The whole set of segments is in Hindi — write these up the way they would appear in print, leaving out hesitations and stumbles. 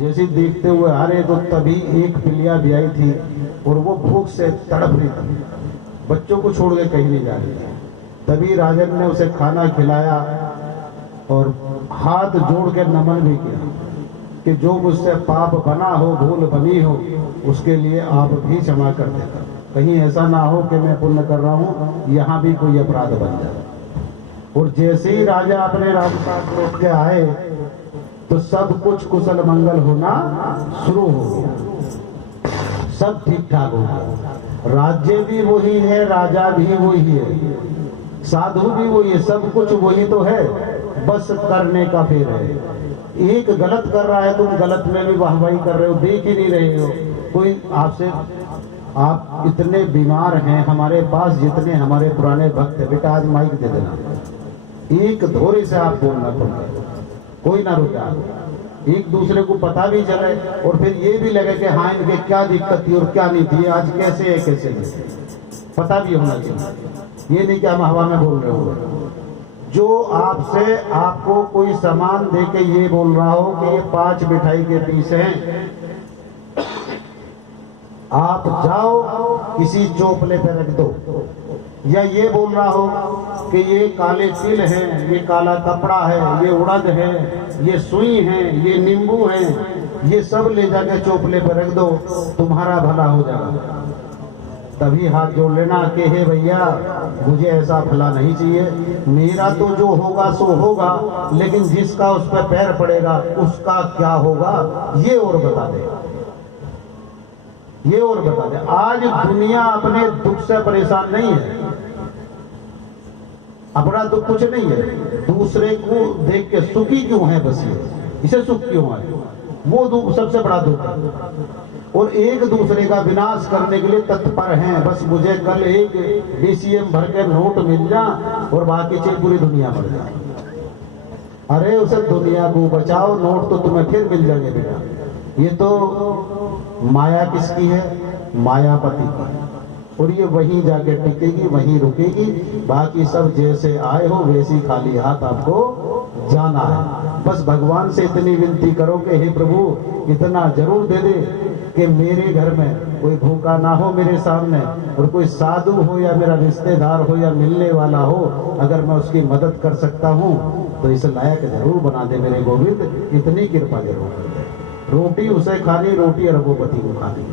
जैसे देखते हुए आ रहे तो तभी एक बिल्लियां भी आई थी और वो भूख से तड़प रही थी, बच्चों को छोड़ के कहीं नहीं जा रही थी। तभी राजन ने उसे खाना खिलाया और हाथ जोड़ के नमन भी किया कि जो मुझसे पाप बना हो, भूल बनी हो, उसके लिए आप भी क्षमा कर देना। कहीं ऐसा ना हो कि मैं पुण्य कर रहा हूं, यहाँ भी कोई अपराध बन जाए। और जैसे ही राजा अपने राजपाट लौट के आए तो सब कुछ कुशल मंगल होना शुरू हो गया, सब ठीक ठाक हो गया। राज्य भी वही है, राजा भी वही है, साधु भी वही है, सब कुछ वही तो है, बस करने का फेर है। एक गलत कर रहा है, तुम गलत में भी वाहवाही कर रहे हो, देख ही नहीं रहे हो। कोई आपसे, आप इतने बीमार हैं, हमारे पास जितने हमारे पुराने भक्त है, बेटा आज माइक दे देना, एक धोरे से आप बोलना पड़ेगा, कोई ना रुका, एक दूसरे को पता भी चले और फिर ये भी लगे कि हाँ इनके क्या दिक्कत थी और क्या नहीं थी, आज कैसे है कैसे नहीं, पता भी होना चाहिए। ये नहीं कि हम हवा में बोल रहे हो। जो आपसे आपको कोई सामान दे के ये बोल रहा हो कि ये 5 मिठाई के पीस हैं, आप जाओ किसी चोपले पे रख दो, या ये बोल रहा हो कि ये काले तिल हैं, ये काला कपड़ा है, ये उड़द है, ये सुई है, ये नींबू है, ये सब ले जाके चोपले पे रख दो, तुम्हारा भला हो जाएगा। तभी हाथ जोड़ लेना कि हे भैया मुझे ऐसा भला नहीं चाहिए, मेरा तो जो होगा सो होगा, लेकिन जिसका उस पर पैर पड़ेगा उसका क्या होगा ये और बता दे, ये और बता दे। आज दुनिया अपने दुख से परेशान नहीं है, अपना दुख कुछ नहीं है, दूसरे को देख के सुखी क्यों है, बस ये इसे सुख क्यों है, वो दुख सबसे बड़ा दुख है। और एक दूसरे का विनाश करने के लिए तत्पर हैं, बस मुझे कल एक DCM भर के नोट मिल जा और बाकी चीज पूरी दुनिया मर जाए। अरे उसे दुनिया को बचाओ, नोट तो तुम्हें फिर मिल जाएंगे बेटा। ये तो माया किसकी है, मायापति की, और ये वहीं जाके टिकेगी, वहीं रुकेगी, बाकी सब जैसे आए हो वैसी खाली हाथ आपको जाना है। बस भगवान से इतनी विनती करो कि हे प्रभु इतना जरूर दे दे कि मेरे घर में कोई भूखा ना हो मेरे सामने, और कोई साधु हो या मेरा रिश्तेदार हो या मिलने वाला हो, अगर मैं उसकी मदद कर सकता हूँ तो इसे लायक जरूर बना दे मेरे गोविंद, इतनी कृपा जरूर कर दे। रोटी उसे खानी, रोटी रघुपति को खानी।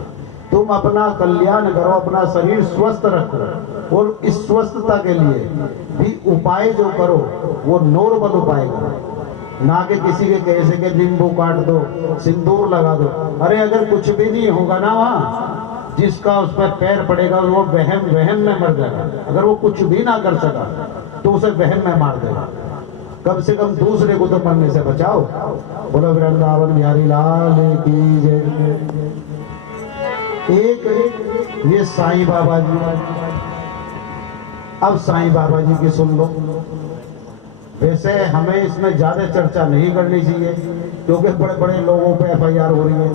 तुम अपना कल्याण करो, अपना शरीर स्वस्थ रखो, और इस स्वस्थता के लिए भी उपाय जो करो वो नॉर्मल उपाय करो, ना कि किसी के कैसे के नींबू काट दो, सिंदूर लगा दो। अरे अगर कुछ भी नहीं होगा ना वहाँ, जिसका उस पर पैर पड़ेगा वो वहम में मर जाएगा। अगर वो कुछ भी ना कर सका तो उसे वहम में मार देगा, कम से कम दूसरे को तो मरने से बचाओ। बोलो वृंदावन बिहारी लाल की जय। एक ये साईं बाबा जी, अब साईं बाबा जी की सुन लो। वैसे हमें इसमें ज्यादा चर्चा नहीं करनी चाहिए क्योंकि बड़े बड़े लोगों पे FIR हो रही है,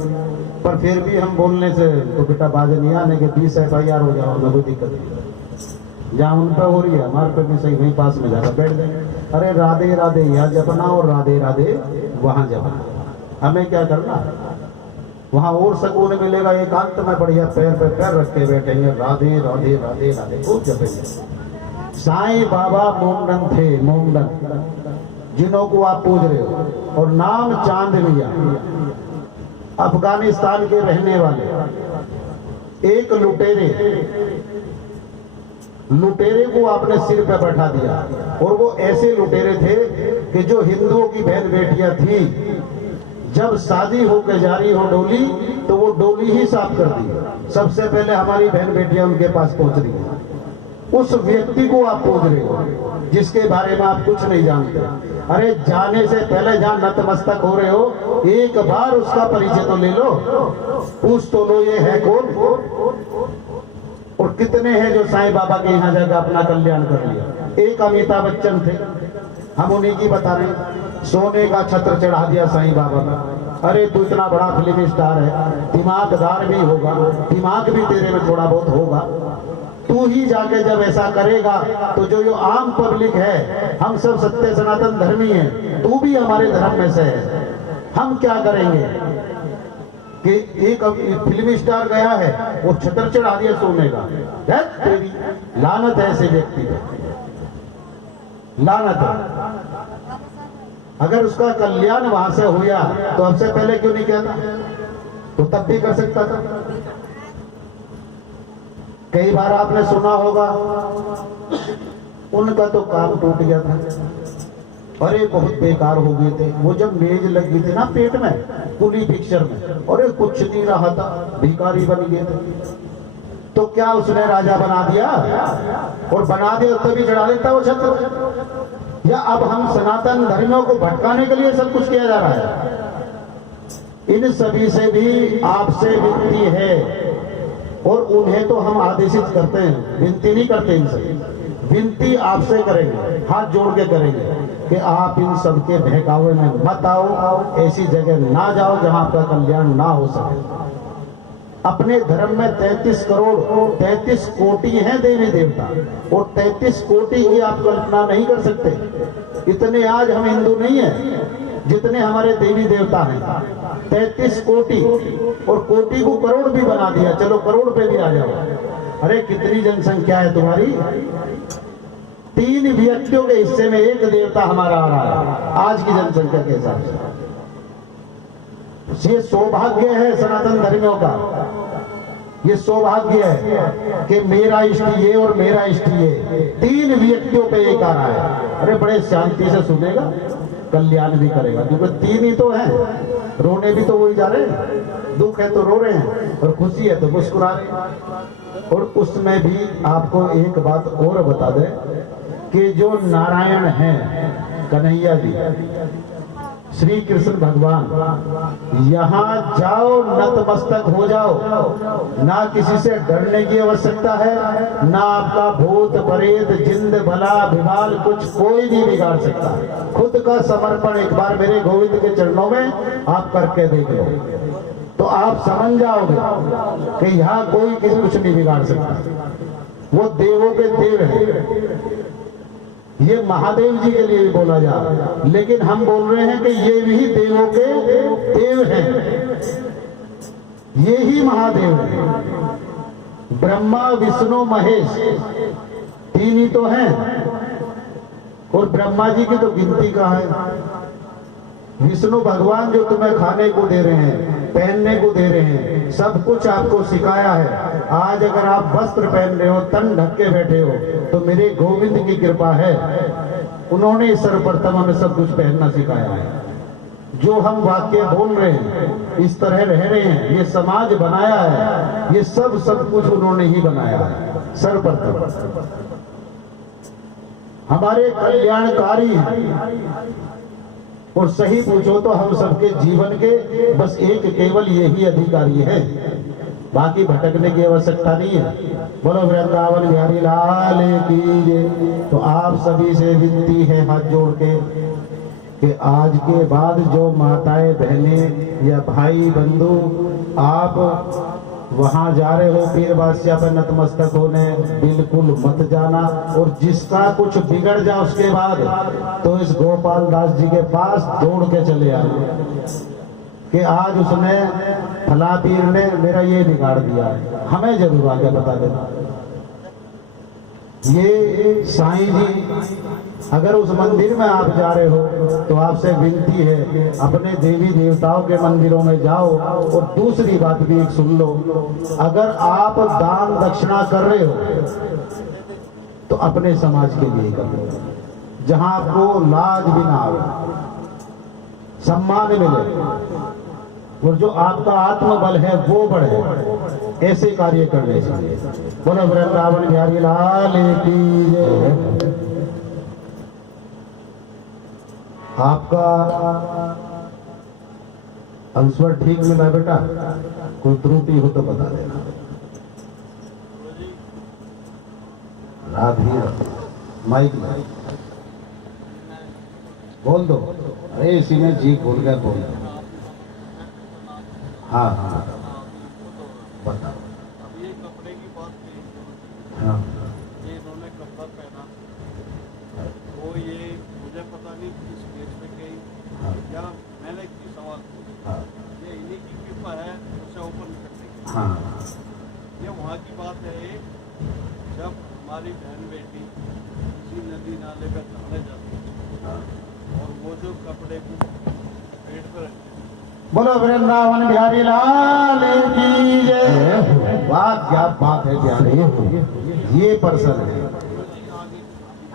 पर फिर भी हम बोलने से तो बेटा बाजे नहीं आने के 20 FIR हो जाओ, हमें कोई दिक्कत नहीं। जहाँ उन पर हो रही है हमारे पे भी सही, वहीं पास में जाकर बैठ जाए। अरे राधे राधे यहाँ जपना और राधे राधे वहां जपना, हमें क्या करना, वहां और सुकून मिलेगा, एकांत में बढ़िया पैर पे पैर रख के बैठेंगे, राधे राधे राधे राधे खूब जपेंगे। साईं बाबा मोमडन थे, मोमडन जिन्हों को आप पूज रहे हो, और नाम चांद मियां, अफगानिस्तान के रहने वाले। एक लुटेरे को आपने सिर पे बैठा दिया, और वो ऐसे लुटेरे थे कि जो हिंदुओं की बहन बेटियां थी, जब शादी होकर जा रही हो डोली तो वो डोली ही साफ कर दी, सबसे पहले हमारी बहन बेटियां उनके पास पहुंच रही है। उस व्यक्ति को आप पूछ रहे हो जिसके बारे में आप कुछ नहीं जानते। अरे जाने से पहले जहां नतमस्तक हो रहे हो, एक बार उसका परिचय तो ले लो, पूछ तो लो ये है कौन। और कितने हैं जो साईं बाबा के यहाँ जाकर अपना कल्याण कर लिया। एक अमिताभ बच्चन थे, हम उन्हीं की बता रहे हैं, सोने का छत्र चढ़ा दिया साईं बाबा का। अरे तू इतना बड़ा फिल्म स्टार है, दिमागदार भी होगा, दिमाग भी तेरे में थोड़ा बहुत होगा, तू ही जाके जब ऐसा करेगा तो जो आम पब्लिक है, हम सब सत्य सनातन धर्मी हैं, तू भी हमारे धर्म में से है, हम क्या करेंगे। कि एक फिल्मी स्टार गया है, वो छतर चढ़ा दिया सोने का। तेरी लानत है ऐसे व्यक्ति पे, लानत है। अगर उसका कल्याण वहां से हुआ तो हमसे पहले क्यों नहीं किया था? तो तब भी कर सकता था। कई बार आपने सुना होगा उनका तो काम टूट गया था, अरे बहुत बेकार हो गए थे, वो जब मेज लगी थी ना पेट में कुली पिक्चर में, अरे कुछ नहीं रहा था, भिखारी बन गए थे। तो क्या उसने राजा बना दिया? और बना दिया तभी चढ़ा देता वो छत्र? या अब हम सनातन धर्मियों को भटकाने के लिए सब कुछ किया जा रहा है? इन सभी से भी आपसे विनती है, और उन्हें तो हम आदेशित करते हैं, विनती नहीं करते इनसे, विनती आपसे करेंगे, हाथ जोड़ के करेंगे कि आप इन सबके बहकावे में मत आओ, ऐसी जगह ना जाओ जहां आपका कल्याण ना हो सके। अपने धर्म में 33 करोड़ 33 कोटि हैं देवी देवता, और 33 कोटि की आप कल्पना नहीं कर सकते। इतने आज हम हिंदू नहीं है जितने हमारे देवी देवता हैं, 33 कोटि, और कोटि को करोड़ भी बना दिया, चलो करोड़ पे भी आ जाओ। अरे कितनी जनसंख्या है तुम्हारी? 3 व्यक्तियों के हिस्से में एक देवता हमारा आ रहा है आज की जनसंख्या के हिसाब से। ये सौभाग्य है सनातन धर्मियों का, ये सौभाग्य है कि मेरा इष्ट ये और मेरा इष्ट ये 3 व्यक्तियों पे एक आ रहा है। अरे बड़े शांति से सुनेगा, कल्याण भी करेगा, क्योंकि 3 ही तो हैं। रोने भी तो वही जा रहे हैं, दुख है तो रो रहे हैं, और खुशी है तो मुस्कुरा रहे हैं। और उसमें भी आपको एक बात और बता दें कि जो नारायण हैं कन्हैया जी, श्री कृष्ण भगवान, यहाँ जाओ नतमस्तक हो जाओ, ना किसी से डरने की आवश्यकता है, ना आपका भूत प्रेत जिंद भला भिवाल कुछ कोई नहीं बिगाड़ सकता। खुद का समर्पण एक बार मेरे गोविंद के चरणों में आप करके देख लो, तो आप समझ जाओगे कि यहाँ कोई किसी कुछ नहीं बिगाड़ सकता। वो देवों के देव है, ये महादेव जी के लिए भी बोला जा रहा है, लेकिन हम बोल रहे हैं कि ये भी देवों के देव हैं, ये ही महादेव हैं। ब्रह्मा विष्णु महेश 3 ही तो हैं, और ब्रह्मा जी की तो गिनती कहाँ है? विष्णु भगवान जो तुम्हें खाने को दे रहे हैं, पहनने को दे रहे हैं, सब कुछ आपको सिखाया है। आज अगर आप वस्त्र पहन रहे हो, तन ढक के बैठे हो, तो मेरे गोविंद की कृपा है, उन्होंने सर्वप्रथम हमें सब कुछ पहनना सिखाया है। जो हम वाक्य बोल रहे हैं, इस तरह रह रहे हैं, ये समाज बनाया है, ये सब कुछ उन्होंने ही बनाया है सर्वप्रथम। हमारे कल्याणकारी हैं, और सही पूछो तो हम सबके जीवन के बस एक केवल यही अधिकारी है, बाकी भटकने की आवश्यकता नहीं है। बोलो वृंदावन बिहारी लाल की जय। तो आप सभी से विनती है हाथ जोड़ के कि आज के बाद जो माताएं बहनें या भाई बंधु आप वहां जा रहे हो पीर बादशाह पर नतमस्तक होने, बिल्कुल मत जाना। और जिसका कुछ बिगड़ जाए उसके बाद तो इस गोपाल दास जी के पास दौड़ के चले आए कि आज उसने फला पीर ने मेरा ये बिगाड़ दिया, हमें जरूर आगे बता देना। ये साईं जी, अगर उस मंदिर में आप जा रहे हो तो आपसे विनती है अपने देवी देवताओं के मंदिरों में जाओ। और दूसरी बात भी एक सुन लो, अगर आप दान दक्षिणा कर रहे हो तो अपने समाज के लिए करो, जहां आपको लाज भी ना आए, सम्मान मिले, और जो आपका आत्मबल है वो बढ़े, ऐसे कार्य करने चाहिए। बोलो वृंदावन बिहारी लाल की जय। आपका अंस्वर ठीक मिला बेटा? कोई त्रुटि हो तो बता देना। राधे माइक बोल दो। अरे इसी में जी खोल गया, बोल दो। हाँ हाँ बताओ। अब ये कपड़े की बात की, हाँ ये इन्होंने कपड़ा पहना, वो ये पता नहीं किस केस में गई, हाँ या मैंने की सवाल हाँ ये इन्हीं की हाँ ये वहाँ की बात है। जब हमारी बहन बेटी किसी नदी नाले पर नहाने जाती है और वो जो कपड़े को पेट पर रखते हैं, बोलो वृंदावन बिहारी लाल की जय। वाह क्या बात है प्यारे, ये पर्सन है।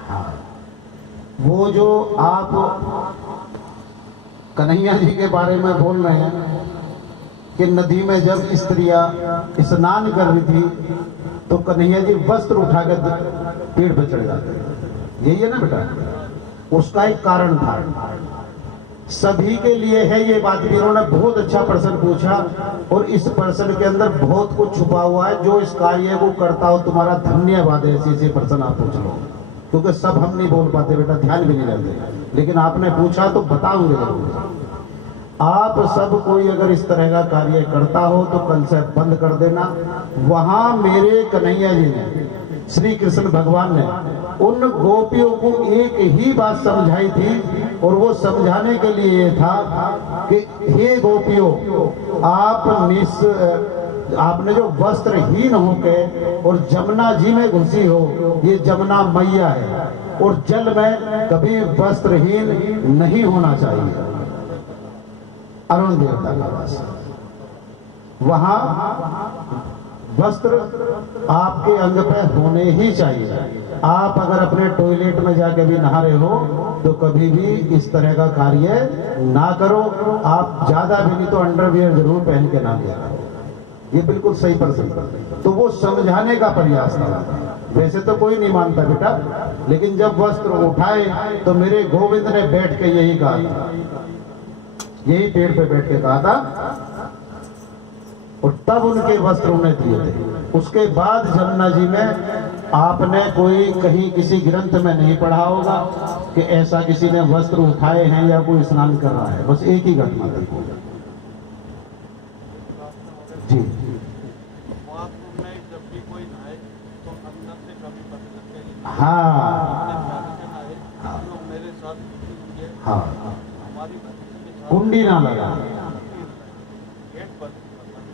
हाँ वो जो आप कन्हैया जी के बारे में बोल रहे हैं कि नदी में जब स्त्रियां स्नान कर रही थी तो कन्हैया जी वस्त्र उठा कर पेड़ पे चढ़ जाते, यही है ना बेटा। उसका एक कारण था, सभी के लिए है ये बात। इन्होंने बहुत अच्छा प्रश्न पूछा और इस प्रश्न के अंदर बहुत कुछ छुपा हुआ है। जो इस कार्य को करता हो तुम्हारा धन्यवाद है। ऐसे प्रश्न आप पूछ लो, क्योंकि सब हम नहीं बोल पाते बेटा, ध्यान भी नहीं रहते, लेकिन आपने पूछा तो बताऊंगे जरूर। आप सब कोई अगर इस तरह का कार्य करता हो तो कल से बंद कर देना। वहां मेरे कन्हैया जी ने, श्री कृष्ण भगवान ने उन गोपियों को एक ही बात समझाई थी और वो समझाने के लिए ये था कि हे गोपियों, आपने जो वस्त्रहीन होके और जमुना जी में घुसी हो, ये जमुना मैया है और जल में कभी वस्त्रहीन नहीं होना चाहिए। अरुण देवता का वास, वहां वस्त्र आपके अंग पे होने ही चाहिए। आप अगर अपने टॉयलेट में जाके भी नहा रहे हो तो कभी भी इस तरह का कार्य ना करो। आप ज्यादा भी नहीं तो अंडरवियर जरूर पहन के ना करो। ये बिल्कुल सही पर सही। तो वो समझाने का प्रयास था। वैसे तो कोई नहीं मानता बेटा, लेकिन जब वस्त्र उठाए तो मेरे गोविंद ने बैठ के यही कहा था, यही पेड़ पे बैठ के कहा था और तब उनके वस्त्र उन्हें दिए थे। उसके बाद जमुना जी में आपने कोई कहीं किसी ग्रंथ में नहीं पढ़ा होगा कि ऐसा किसी ने वस्त्र उठाए हैं या कोई स्नान कर रहा है। बस एक ही घटना थी जी। बाथरूम में जब भी कोई नहाए तो अंदर से कभी बंद करके हाँ जो मेरे साथ हुई है, हाँ हमारी बच्ची के साथ कुंडी ना लगा, गेट बंद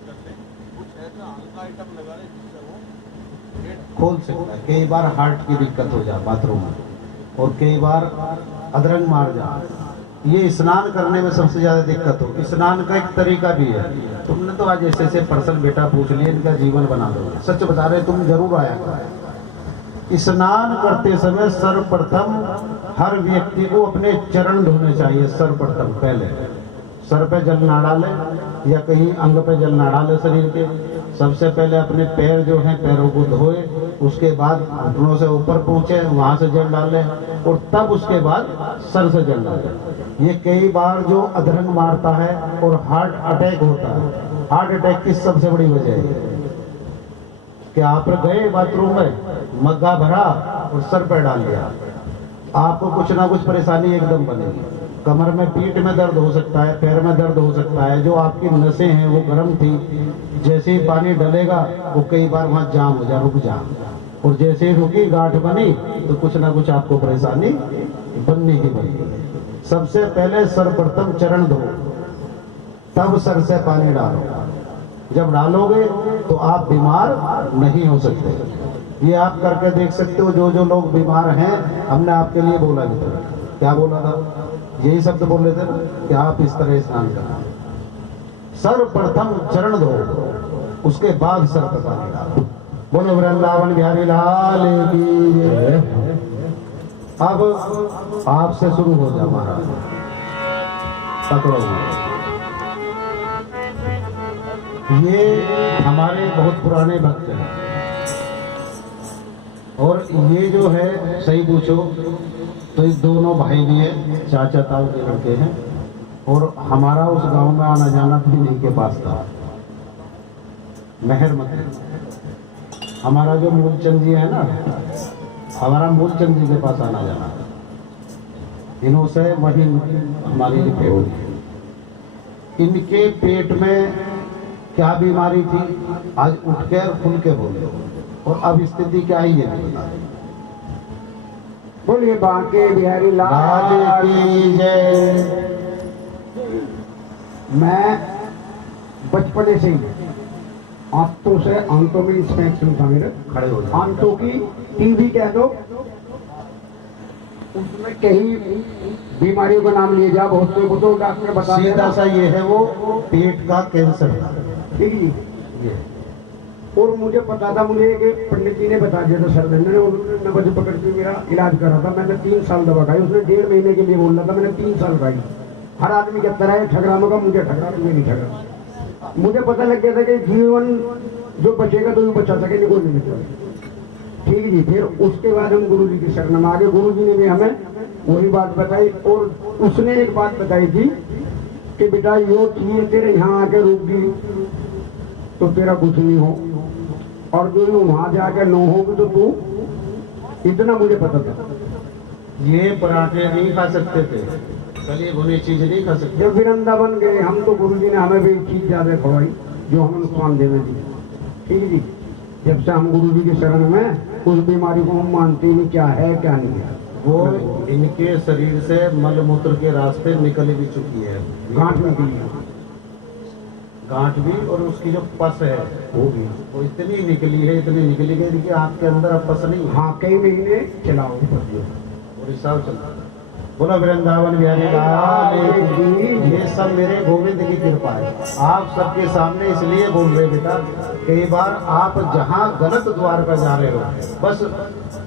कर ले, कुछ ऐसा हल्का आइटम लगा ले जिससे वो गेट खोल सकता है। कई बार हार्ट की दिक्कत हो जाए बाथरूम में और कई बार अधरंग मार जाए। ये स्नान करने में सबसे ज्यादा दिक्कत हो। स्नान का एक तरीका भी है। तुमने तो आज ऐसे ऐसे पर्सन बेटा पूछ लिए, इनका जीवन बना दो। सच बता रहे, तुम जरूर आया करो। स्नान करते समय सर्वप्रथम हर व्यक्ति को अपने चरण धोने चाहिए। सर्वप्रथम पहले सर पे जल ना डाले या कहीं अंग पे जल ना डाले शरीर के। सबसे पहले अपने पैर जो हैं पैरों को धोए, उसके बाद घुटनों से ऊपर पहुंचे, वहां से जल डाले और तब उसके बाद सर से जल डाले। ये कई बार जो अधरंग मारता है और हार्ट अटैक होता है। हार्ट अटैक की सबसे बड़ी वजह है कि आप गए बाथरूम में, मग्गा भरा और सर पर डाल दिया, आपको कुछ ना कुछ परेशानी एकदम बनेगी। कमर में, पीठ में दर्द हो सकता है, पैर में दर्द हो सकता है। जो आपकी नसें हैं वो गर्म थी, जैसे ही पानी डलेगा वो कई बार वहां जाम हो जाए, रुक जा, और जैसे ही रुकी गांठ बनी तो कुछ ना कुछ आपको परेशानी बनने ही बनी। सबसे पहले सर्वप्रथम चरण धो, तब सर से पानी डालो। जब डालोगे तो आप बीमार नहीं हो सकते। ये आप करके देख सकते हो। जो जो लोग बीमार हैं, हमने आपके लिए बोला भी था। क्या बोला था? यही शब्द बोल रहे थे ना कि आप इस तरह स्नान करना। सर्वप्रथम चरण धो, उसके बाद सर पर पानी डालो। बोलो वृंदावन बिहारी लाल की जय। अब आपसे शुरू हो जाओ महाराज, पकड़ो। ये हमारे बहुत पुराने भक्त हैं और ये जो है सही पूछो तो इस दोनों भाई भी है, चाचा ताऊ के लड़के हैं और हमारा उस गांव में आना जाना भी इन्हीं के पास था। मेहरमती हमारा जो मूलचंद जी है ना, हमारा मूलचंद जी के पास आना जाना, इन्हों से वही हमारी लिखे हुई। इनके पेट में क्या बीमारी थी, आज उठ के खुल के बोले, और अब स्थिति क्या ही है। बोलिए बांके बिहारी लाल की जय। मैं बचपने से ही आंतों से आंतों में इंस्पेक्शन था मेरे, खड़े हो जाओ। आंतों की टीबी कह दो, उसमें कई बीमारियों का नाम लिए जा, बहुत से को तो डॉक्टर बता सीधा देगा। सा ये है वो पेट का कैंसर है ठीक जी। ये। और मुझे पता था, मुझे एक पंडित जी ने बता दिया था, सर्जन ने, उन्होंने नब्ज पकड़ के मेरा इलाज करा था। मैंने 3 साल दवा खाई, उसने 1.5 महीने के लिए बोल रहा था, मैंने 3 साल खाई। हर आदमी कहता रहा है ठगरामों का, मुझे ठगरा, मैं नहीं ठगरा। मुझे पता लग गया था कि जीवन जो बचेगा तो भी बचा सके, नहीं कोई नहीं बचा। ठीक जी। फिर उसके बाद हम गुरु जी की शरण में आ गए। गुरु जी ने भी हमें वही बात बताई, और उसने एक बात बताई थी कि बेटा यो चीज तेरे यहाँ आके रुक गई तो तेरा कुछ नहीं हो, और जो वहां जाके नो होगी तो तू, इतना मुझे पता था। ये पराठे नहीं खा सकते थे, तली भुनी चीज नहीं खा सकते। जब वृंदावन गए हम तो गुरु जी ने हमें भी चीज ज्यादा खवाई जो हमें नुकसान देने दी। ठीक जी। जब से हम गुरु जी की शरण में, उस बीमारी को हम मानते ही नहीं क्या है क्या नहीं है। वो इनके शरीर से मल मूत्र के रास्ते निकल भी चुकी है, गांठ निकली है, गांठ भी, और उसकी जो पस है वो भी। वो इतनी निकली है, इतनी निकली है कि आपके अंदर अब पस नहीं है। हाँ, कई महीने चलाओ। और हिसाब चलता है। बोला वृंदावन बिहारी लाल की। ये सब मेरे गोविंद की कृपा है। आप सबके सामने इसलिए बोल रहे बेटा, कई बार आप जहाँ गलत द्वार पर जा रहे हो, बस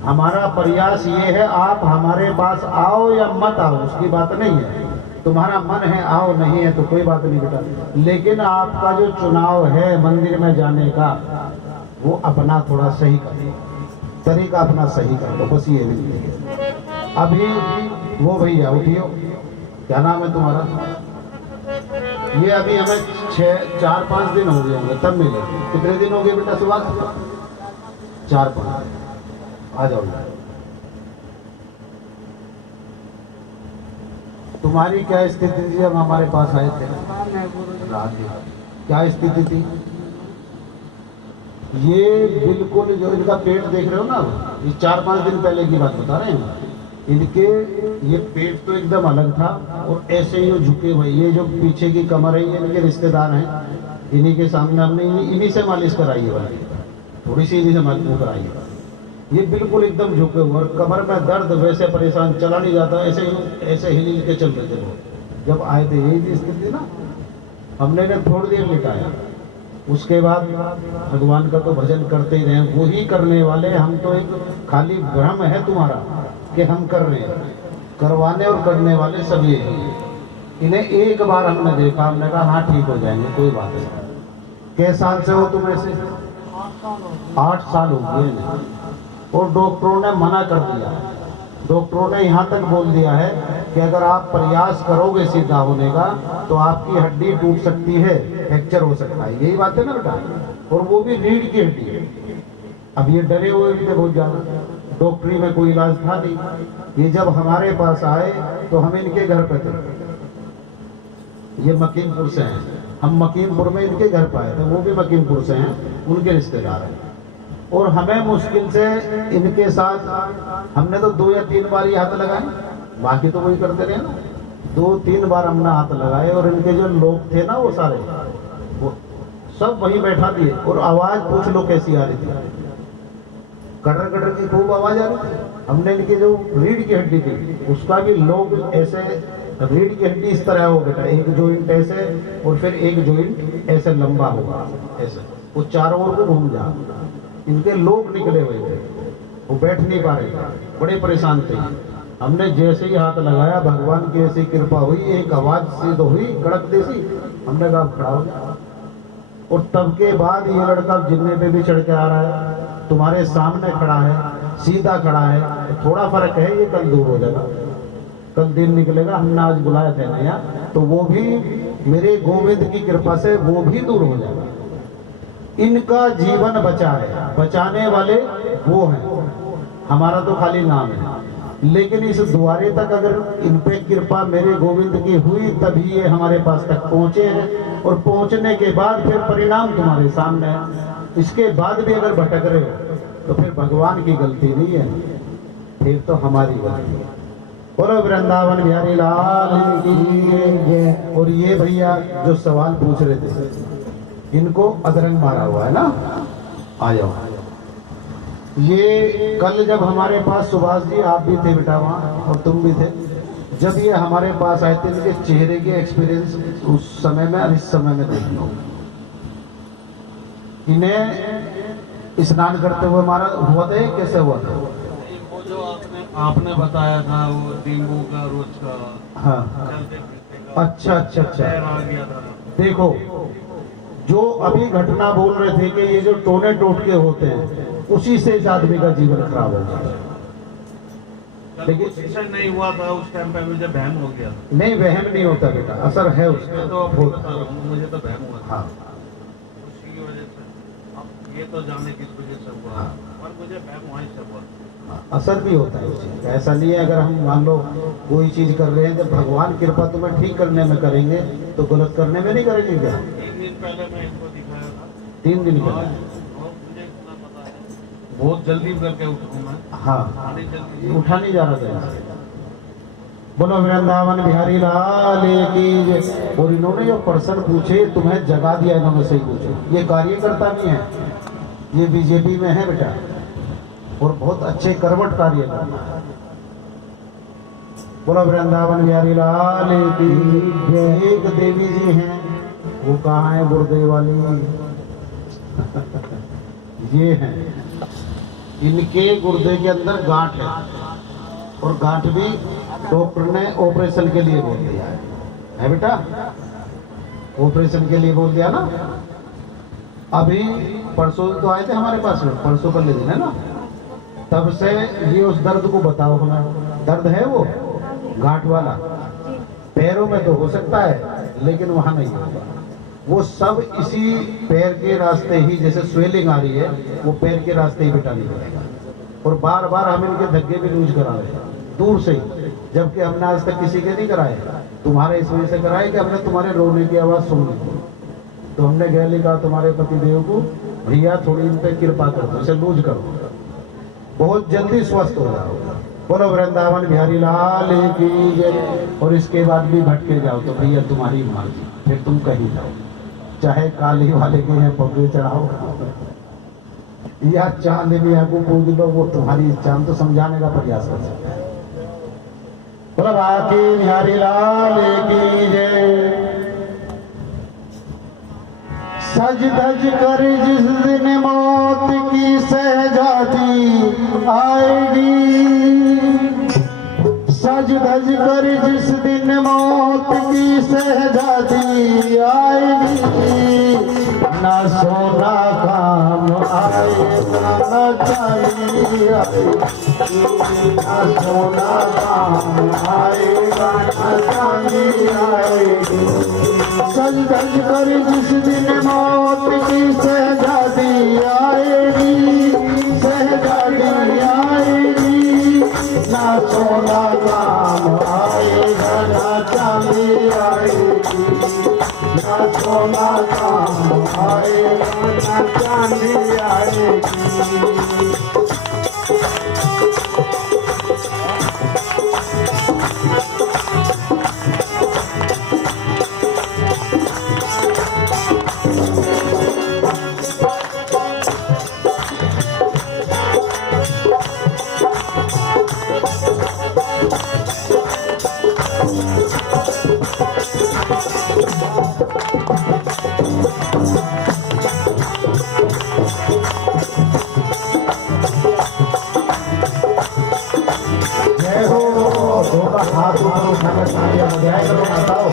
हमारा प्रयास ये है आप हमारे पास आओ या मत आओ, उसकी बात नहीं है। तुम्हारा मन है आओ, नहीं है तो कोई बात नहीं बेटा, लेकिन आपका जो चुनाव है मंदिर में जाने का, वो अपना थोड़ा सही करो, तरीका अपना सही कर लो, बस ये नहीं है। अभी वो भैया उठियो, क्या नाम है तुम्हारा? ये अभी हमें 4-5 दिन हो गए होंगे तब मिले। कितने दिन हो गए बेटा सुबह? 4-5। आ जाओ। तुम्हारी क्या स्थिति थी जब हमारे पास आए थे? क्या स्थिति थी? ये बिल्कुल जो इनका पेट देख रहे हो ना, ये 4-5 दिन पहले की बात बता रहे हैं। इनके ये पेट तो एकदम अलग था, और ऐसे ही झुके हुए, ये जो पीछे की कमर है ये इनके रिश्तेदार हैं, इन्हीं के सामने हमने इन्हीं से मालिश कराई है, थोड़ी सी इन्हीं से मालिश कराई है। ये बिल्कुल एकदम झुके हुए, और कमर में दर्द, वैसे परेशान, चला नहीं जाता, ऐसे हिल के चल रहे थे वो। जब आए थे यही थी स्थिति ना, हमने इन्हें थोड़ी देर लिटाया, उसके बाद भगवान का तो भजन करते ही रहे, वो ही करने वाले, हम तो एक खाली भ्रम है तुम्हारा कि हम कर रहे हैं, करवाने और करने वाले सभी हैं। इन्हें एक बार हमने देखा, हमने कहा हाँ ठीक हो जाएंगे, कोई बात नहीं। कै साल से हो तुम ऐसे? 8 साल हो गए इन्हें, और डॉक्टरों ने मना कर दिया। डॉक्टरों ने यहाँ तक बोल दिया है कि अगर आप प्रयास करोगे सीधा होने का तो आपकी हड्डी टूट सकती है, फ्रैक्चर हो सकता है, यही बात है ना बेटा, और वो भी रीढ़ की हड्डी है। अब ये डरे हुए भी थे बहुत ज्यादा, डॉक्टरी में कोई इलाज था नहीं। ये जब हमारे पास आए तो हम इनके घर पे थे, ये मकीमपुर से हैं, हम मकीमपुर में इनके घर पे आए थे, वो भी मकीमपुर से हैं, उनके रिश्तेदार हैं। और हमें मुश्किल से इनके साथ हमने तो 2 या 3 बार ही हाथ लगाए, बाकी तो वही करते रहे ना। 2-3 बार हमने हाथ लगाए, और इनके जो लोग थे ना वो सारे, वो सब वहीं बैठा दिए, और आवाज पूछ लो कैसी आ रही थी, कटर कटर की खूब आवाज आ रही थी। हमने इनकी जो रीढ़ की हड्डी थी उसका भी लोग ऐसे, रीढ़ की हड्डी इस तरह हो बेटा, एक जॉइंट ऐसे और फिर एक जॉइंट ऐसे लंबा होगा, ऐसे वो चारों ओर को घूम जा। इनके लोग निकले हुए थे, वो बैठ नहीं पा रहे थे, बड़े परेशान थे। हमने जैसे ही हाथ लगाया, भगवान की ऐसी कृपा हुई, एक आवाज सिद्ध हुई कड़क जैसी, हमने कहा खड़ा हो गया। और तब के बाद ये लड़का जिन्ने पे भी चढ़ के आ रहा है, तुम्हारे सामने खड़ा है, सीधा खड़ा है, तो थोड़ा फर्क है, ये कल दूर हो जाएगा, कल दिन निकलेगा। हमने आज बुलाया था नया, तो वो भी मेरे गोविंद की कृपा से वो भी दूर हो जाएगा। इनका जीवन बचा है, बचाने वाले वो हैं, हमारा तो खाली नाम है। लेकिन इस द्वारे तक अगर इन पे कृपा मेरे गोविंद की हुई तभी ये हमारे पास तक पहुंचे हैं, और पहुंचने के बाद फिर परिणाम तुम्हारे सामने है। इसके बाद भी अगर भटक रहे हो तो फिर भगवान की गलती नहीं है, फिर तो हमारी गलती है। बोलो वृंदावन बिहारी लाल की जय। और ये भैया जो सवाल पूछ रहे थे, इनको अदरंग मारा हुआ है ना। आ जाओ। ये कल जब हमारे पास सुभाष जी, आप भी थे बेटा वहाँ और तुम भी थे, जब ये हमारे पास आए थे, इनके चेहरे के एक्सपीरियंस उस समय में और इस समय में देख लो। इन्हें स्नान करते हुए मारा हुआ था, कैसे हुआ था? वो जो आपने बताया था, वो डेंगू का रोज का, हाँ, चलते फिरते का, अच्छा अच्छा अच्छा। पैर आ गया था। देखो, जो अभी घटना बोल रहे थे कि ये जो टोने टोटके होते हैं, उसी से इस आदमी का जीवन खराब हो गया। लेकिन उसी नहीं हुआ था, उस टाइम पे मुझे बहम हो गया था। नहीं, वहम नहीं होता बेटा, असर है उसका। तो अब बता रहा हूँ, मुझे तो बहम हुआ था। हाँ उसी की वजह से, अब ये तो जाने किस वजह से हुआ, हाँ। और मुझे बहम वहीं से हुआ। हाँ, असर भी होता है उस चीज का। ऐसा नहीं है अगर हम मान लो कोई चीज कर रहे हैं, जब भगवान कृपा तुम्हें ठीक करने में करेंगे तो गलत करने में नहीं करेंगे क्या? 3 दिन पहले मैं इनको दिखाया था। 3 दिन और का। मुझे इतना पता है, बहुत जल्दी करके उठूँ मैं, हाँ, खाने जल्दी उठा नहीं जा रहा था। बोलो वृंदावन बिहारी लाल की जय। और इन्होंने जो प्रश्न पूछे, तुम्हें जगा दिया इन्होंने, सही पूछे। ये कार्यकर्ता नहीं है, ये बीजेपी में है बेटा, और बहुत अच्छे करवट कार्य करना है। बोलो वृंदावन बिहारी लाल की जय। एक देवी जी हैं, वो कहाँ है? गुरुदेव वाली ये हैं। इनके गुर्दे के अंदर गांठ है, और गांठ भी डॉक्टर ने ऑपरेशन के लिए बोल दिया है बेटा, ऑपरेशन के लिए बोल दिया ना। अभी परसों तो आए थे हमारे पास में, परसों कर ले दिन है ना, तब से ये उस दर्द को बताओ हमें। दर्द है वो गांठ वाला, पैरों में तो हो सकता है लेकिन वहां नहीं होगा। वो सब इसी पैर के रास्ते ही, जैसे स्वेलिंग आ रही है, वो पैर के रास्ते ही बेटा निकलेगा। और बार बार हम इनके धक्के भी लूज करा रहे हैं दूर से ही, जबकि हमने आज तक किसी के नहीं कराए। तुम्हारे इस वजह से कराए कि हमने तुम्हारे रोने की आवाज सुन ली, तो हमने गहली कहा तुम्हारे पतिदेव को, भैया थोड़ी इन पर कृपा कर दो, इसे लूज करो, बहुत जल्दी स्वस्थ हो जाओ। बोलो वृंदावन बिहारी लाल की जय। और इसके बाद भी भटके जाओ तो भैया तुम्हारी मर्जी, फिर तुम कहीं जाओ, चाहे काली वाले के यहाँ पगड़ी चढ़ाओ या चांदनी को पूज लो, वो तुम्हारी इच्छा, हम तो समझाने का प्रयास कर सकते हैं। बोलो बाकी बिहारी लाल की जय। सज धज कर जिस दिन मौत की सहजादी आएगी, सज धज कर जिस दिन मौत की सहजादी आएगी, ना सोना काम आएगा ना चांदी आएगी, ना सोना काम आएगा ना चांदी आएगी। सज धज कर जिस दिन मौत की सहजादी आएगी, सहजादी आएगी, ना सोना काम आएगा ना चांदी आएगी, ना सोना काम आएगा ना चांदी आएगी। हाथ ऊपर उठाकर तालियां बजाया करो, बताओ।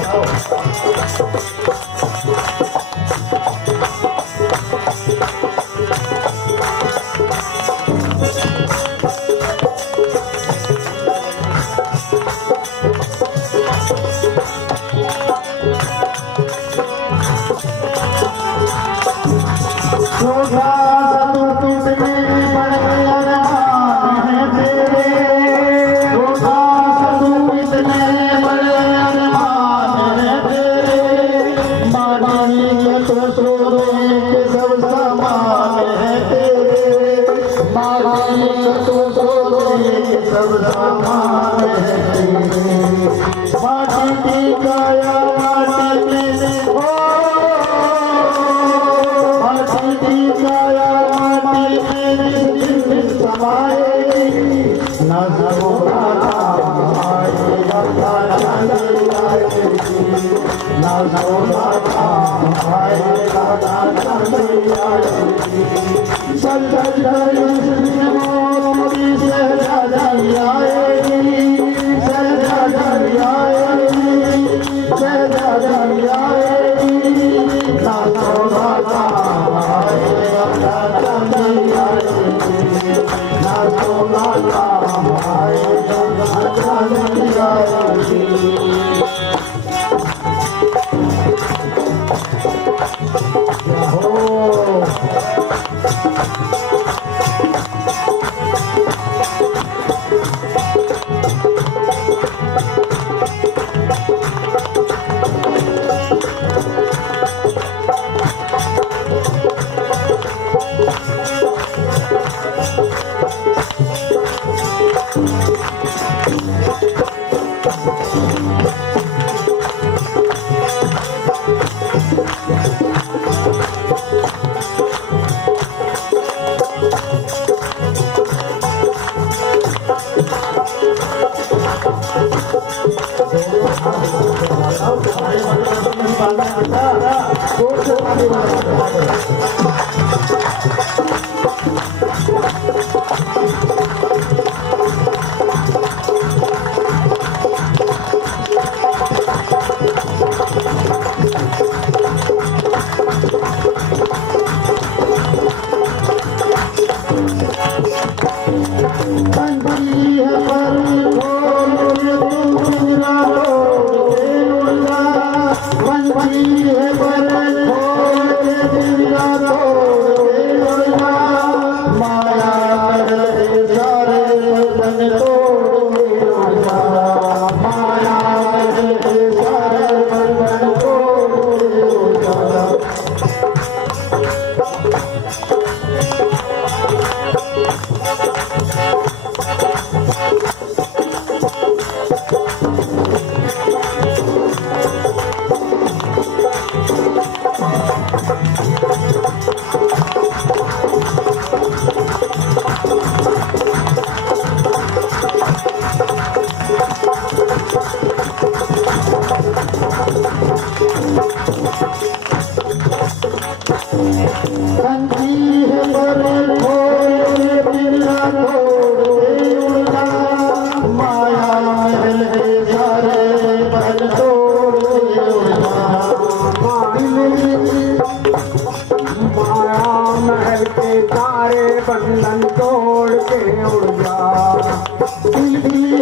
बंधन तोड़ के उड़ जा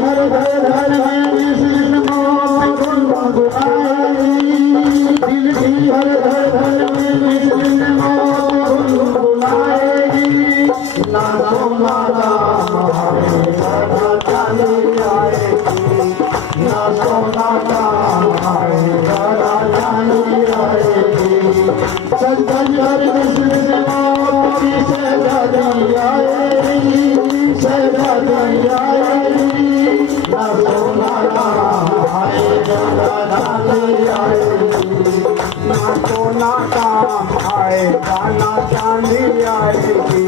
हर घर घर में दिल भी हर घर घर में बुलाएगी नाना नाना हमारे घर चली आएगी ना सोना हमारे घर चली आएगी संतन हर विष्णु शहजादी आएगी शहजादी आएगी ना सोना आएगा चांदी आएगी ना सोना काम आएगा ना चांदी आएगी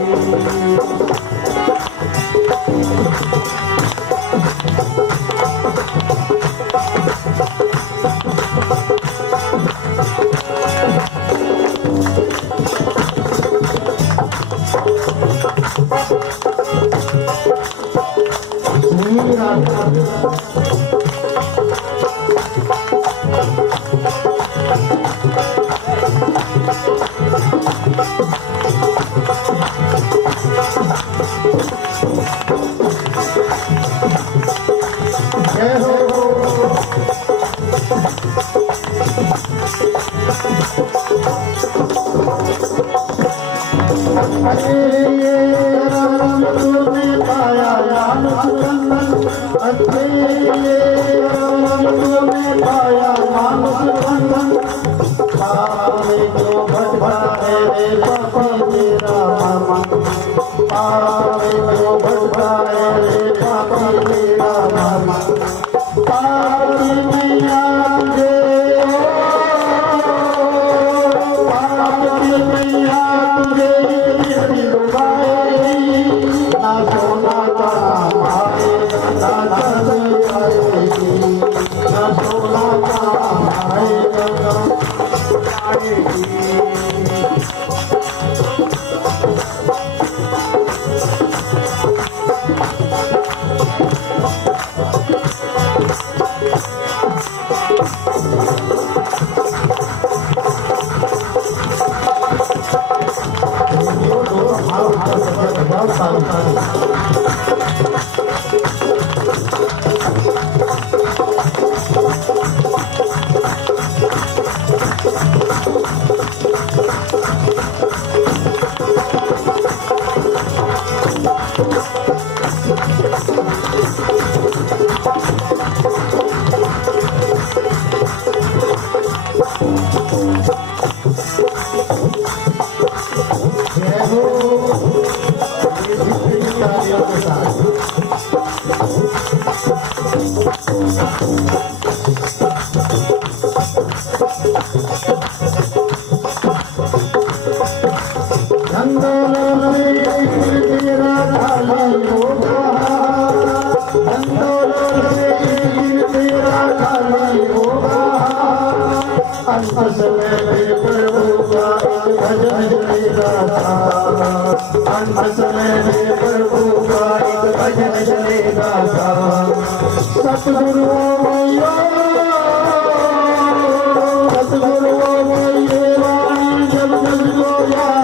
आएगी बजाओ ताली। जय हो, ये जितनी तालियों के साथ आंदोलन में तेरा ढाली होगा, आंदोलन में तेरा ढाली होगा, असल में प्रभु का एक भजन चलेगा था, असल में प्रभु का एक भजन चलेगा था। सतगुरुओं